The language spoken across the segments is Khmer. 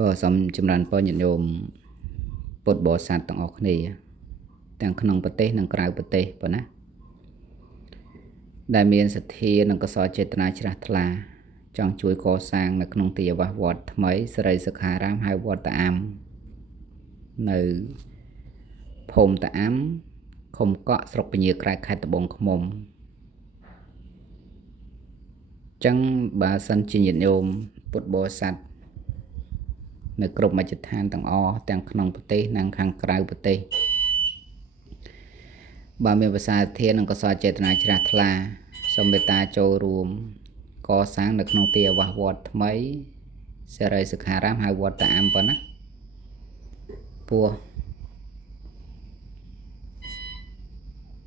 បើសូមចម្រើនពរញាតិញោមពុទ្ធបរិស័ទទាំងអស់គ្នាទាំងក្នុងប្រទេសនិងក្រៅប្រទេសប៉ុណ្ណាដែលមានសទ្ធានិងកុសលចេតនាជ្រះថ្លាចង់ជួយកសាងនៅក្នុងទីអាវាសវត្តថ្មីសិរីសុខារាមហៅវត្តតាអាំនៅភូមិតាអាំឃុំកក់ស្រុកពញាក្រែកខេត្តត្បូងឃ្មុំចឹងបើសិនជាញាតិញោមពុទ្ធបរិស័ទនៅគ្រប់មជ្ឈដ្ឋានទាំងអស់ទាំងក្នុងប្រទេសនិងខាងក្រៅប្រទេសបើមានភាសាធាននិងកុសលចេតនាជ្រះថ្លាសូមមេត្តាចូលរួមកសាងនៅក្នុងទីអាវាសវត្តថ្មីសិរីសុខារាមហៅវត្តតាអាំប៉ុណ្ណាពោះ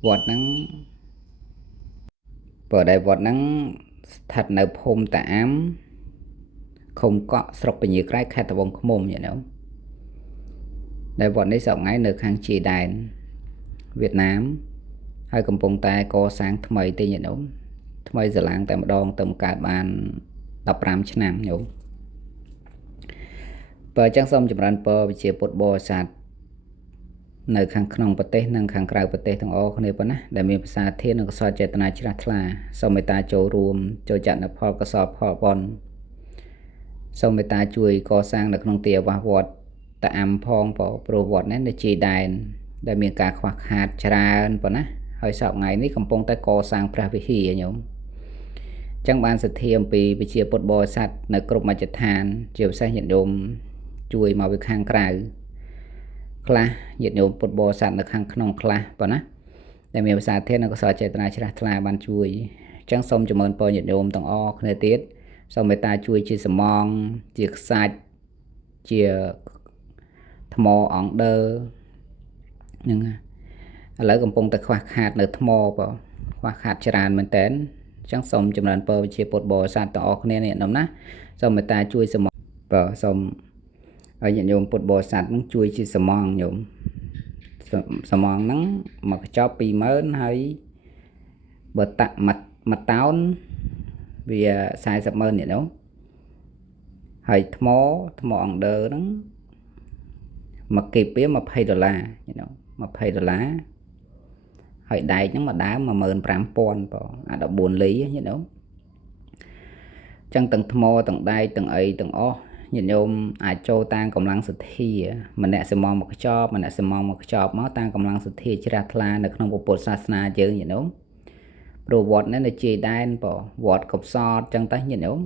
វត្តហ្នឹងបើដែលវត្តហ្នឹងស្ថិតនៅភូមិតាអាំឃុំកក់ស្រុកពញាក្រែកខេត្តត្បូងឃ្មុំញាតិញោមដែលវត្តនេះសពថ្ងៃនៅខាងជាយដែនវៀតណាមហើយកំពុងតែកសាងថ្មីទេញាតិញោមថ្មីស្រឡាងតែម្ដងទៅកើតបាន15ឆ្នាំញោមបើអញ្ចឹងសូមចម្រើនពរវិជាពុទ្ធបរិស័ទនៅខាងក្នុងប្រទេសនិងខាងក្រៅប្រទេសទាំងអស់គ្នាប៉ុណ្ណាដែលមានភាសាធាននិងកុសលចេតនាជ្រះថ្លាសូមមេត្តាចូលរួមចូលចាត់នៅផលកុសលផលបុណ្យសូមមេត្តាជួយកសាងនៅក្នុងទីអាវាសវត្តតាអាំផងព្រោះវត្តនេះនៅជាយដែនដែលមានការខ្វះខាតច្រើនប៉ុណ្ណាហើយសប្តាហ៍ថ្ងៃនេះកំពុងតែកសាងព្រះវិហារញោមចឹងបានសទ្ធាអំពីវិជាពុទ្ធបរិស័ទនៅគ្រប់មជ្ឈដ្ឋានជាពិសេសញាតិញោមជួយមកពីខាងក្រៅខ្លះញាតិញោមពុទ្ធបរិស័ទនៅខាងក្នុងខ្លះប៉ុណ្ណាដែលមានភាសាធាននិងកុសលចេតនាជ្រះថ្លាបានជួយចឹងសូមចម្រើនពរញាតិញោមទាំងអស់គ្នាទៀតសូមមេត្តាជួយជាសំងជាខ្សាច់ជាថ្មអង្គដឺហ្នឹងឥឡូវកំពុងតែខ្វះខាតនៅថ្មខ្វះខាតច្រើនមែនតើអញ្ចឹងសូមចម្រើនពរវិជាពុទ្ធបរិស័ទទាំងអស់គ្នានេះនំណាសូមមេត្តាជួយសំងសូមឲ្យញាតិញោមពុទ្ធបរិស័ទនឹងជួយជាសំងញោមសំងហ្នឹងមកកញ្ចប់ 20000 ហើយបើតាក់មួយតោនវា400000ញាតិញោមហើយថ្មអង្គដឺហ្នឹងមកគីពវា$20ញាតិញោម$20ហើយដែកហ្នឹងមួយដើម 15000 អា14លីញាតិញោមចឹងទាំងថ្មទាំងដែកទាំងអីទាំងអស់ញាតិញោមអាចចូលតាមកម្លាំងសទ្ធាម្នាក់សមងមកខ្ចប់ម្នាក់សមងមកខ្ចប់មកតាមកម្លាំងសទ្ធាជ្រះថ្លានៅក្នុងពុទ្ធសាសនាយើងញាតិញោមព្រោះវត្តនេះនៅជាយដែនវត្តកុសលចឹងតែញាតិញោម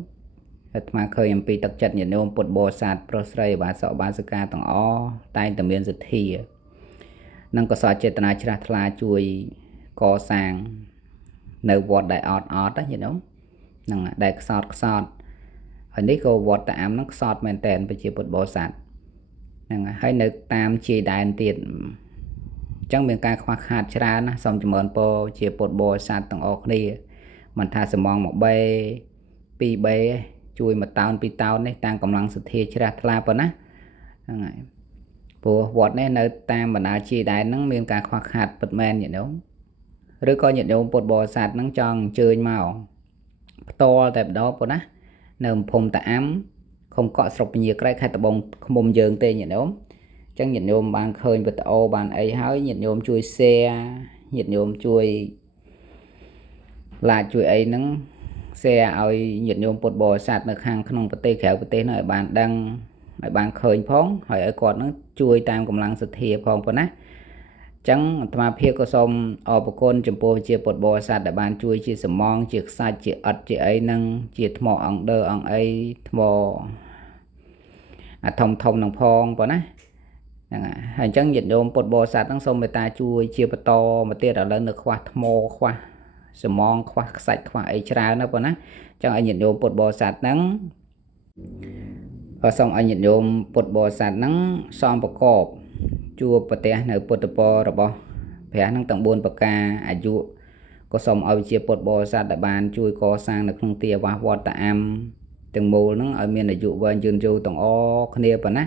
អាត្មាឃើញអំពីទឹកចិត្តញាតិញោមពុទ្ធបរិស័ទប្រុសស្រីបាសកបាសិកាទាំងអស់តែងតែមានសទ្ធានិងកុសលចេតនាជ្រះថ្លាជួយកសាងនៅវត្តដែលអត់ញាតិញោមហ្នឹងដែលខ្សោតហើយនេះក៏វត្តតាអាំហ្នឹងខ្សោតមែនតែនប្រជាពុទ្ធបរិស័ទហ្នឹងហើយនៅតាមជាយដែនទៀតអញ្ចឹងមានការខ្វះខាតច្រើនណាសូមចម្រើនពរជាពុទ្ធបរិស័ទទាំងអស់គ្នាមិនថាសមង1បេ2បេជួយ1តោន2តោននេះតាមកម្លាំងសទ្ធាជ្រះថ្លាប៉ុណ្ណាហ្នឹងហើយព្រោះវត្តនេះនៅតាមបណ្ដាជាយដែនហ្នឹងមានការខ្វះខាតពិតមែនញាតិញោមឬក៏ញាតិញោមពុទ្ធបរិស័ទហ្នឹងចង់អញ្ជើញមកផ្ទាល់តែម្ដងប៉ុណ្ណានៅភូមិតាអាំឃុំកក់ស្រុកពញាក្រែកខេត្តត្បូងឃ្មុំយើងទេញាតិញោមអញ្ចឹងញាតិញោមបានឃើញវីដេអូបានអីហើយញាតិញោមជួយ share ញាតិញោមជួយ like ជួយអីហ្នឹង share ឲ្យញាតិញោមពុទ្ធបរិស័ទនៅខាងក្នុងប្រទេសក្រៅប្រទេសហ្នឹងឲ្យបានដឹងឲ្យបានឃើញផងហើយឲ្យគាត់ហ្នឹងជួយតាមកម្លាំងសទ្ធាផងប៉ុណ្ណាអញ្ចឹងអាត្មាភាពក៏សូមអរគុណចំពោះវិជាពុទ្ធបរិស័ទដែលបានជួយជាសំងជាខ្សាច់ជាអិតជាអីហ្នឹងជាថ្មអង្គដឺអង្គអីថ្មអាធំនឹងផងប៉ុណ្ណាហ្នឹងហើយអញ្ចឹងញាតិញោមពុទ្ធបរិស័ទហ្នឹងសូមមេត្តាជួយជាបន្តមកទៀតឥឡូវនៅខ្វះថ្មខ្វះសំងខ្វះខ្សាច់ខ្វះអីច្រើនណាប៉ុណ្ណាអញ្ចឹងឲ្យញាតិញោមពុទ្ធបរិស័ទហ្នឹងក៏សូមឲ្យញាតិញោមពុទ្ធបរិស័ទហ្នឹងសំប្រកបជួបប្រទេសនៅពុទ្ធពររបស់ព្រះនឹងទាំង4ប្រការអាយុក៏សូមឲ្យវិជាពុទ្ធបរិស័ទដែលបានជួយកសាងនៅក្នុងទីអាវាសវត្តតាអាំទាំងមូលហ្នឹងឲ្យមានអាយុវែងយឺនយូរទាំងអស់គ្នាប៉ុណ្ណា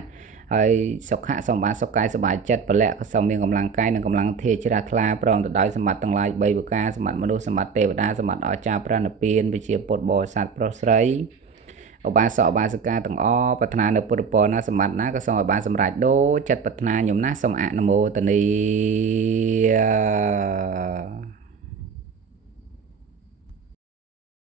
ហើយសុខៈសម្បត្តិសុខកាយសប្បាយចិត្តពលៈក៏សូមមានកម្លាំងកាយនិងកម្លាំងធាជ្រះថ្លាព្រមទៅដោយសម្បត្តិទាំងឡាយ3ប្រការសម្បត្តិមនុស្សសម្បត្តិទេវតាសម្បត្តិអស្ចារ្យព្រះនិព្វានវិជាពុទ្ធបរិស័ទប្រុសស្រី ឧ ឧបាសកឧបាសិកាទាំងអស់ប្រាថ្នានៅពុទ្ធពរណាសម្បត្តិណាក៏សូមឲ្យបានសម្រេចដូចចិត្តប្រាថ្នាខ្ញុំណាសូមអនុមោទនា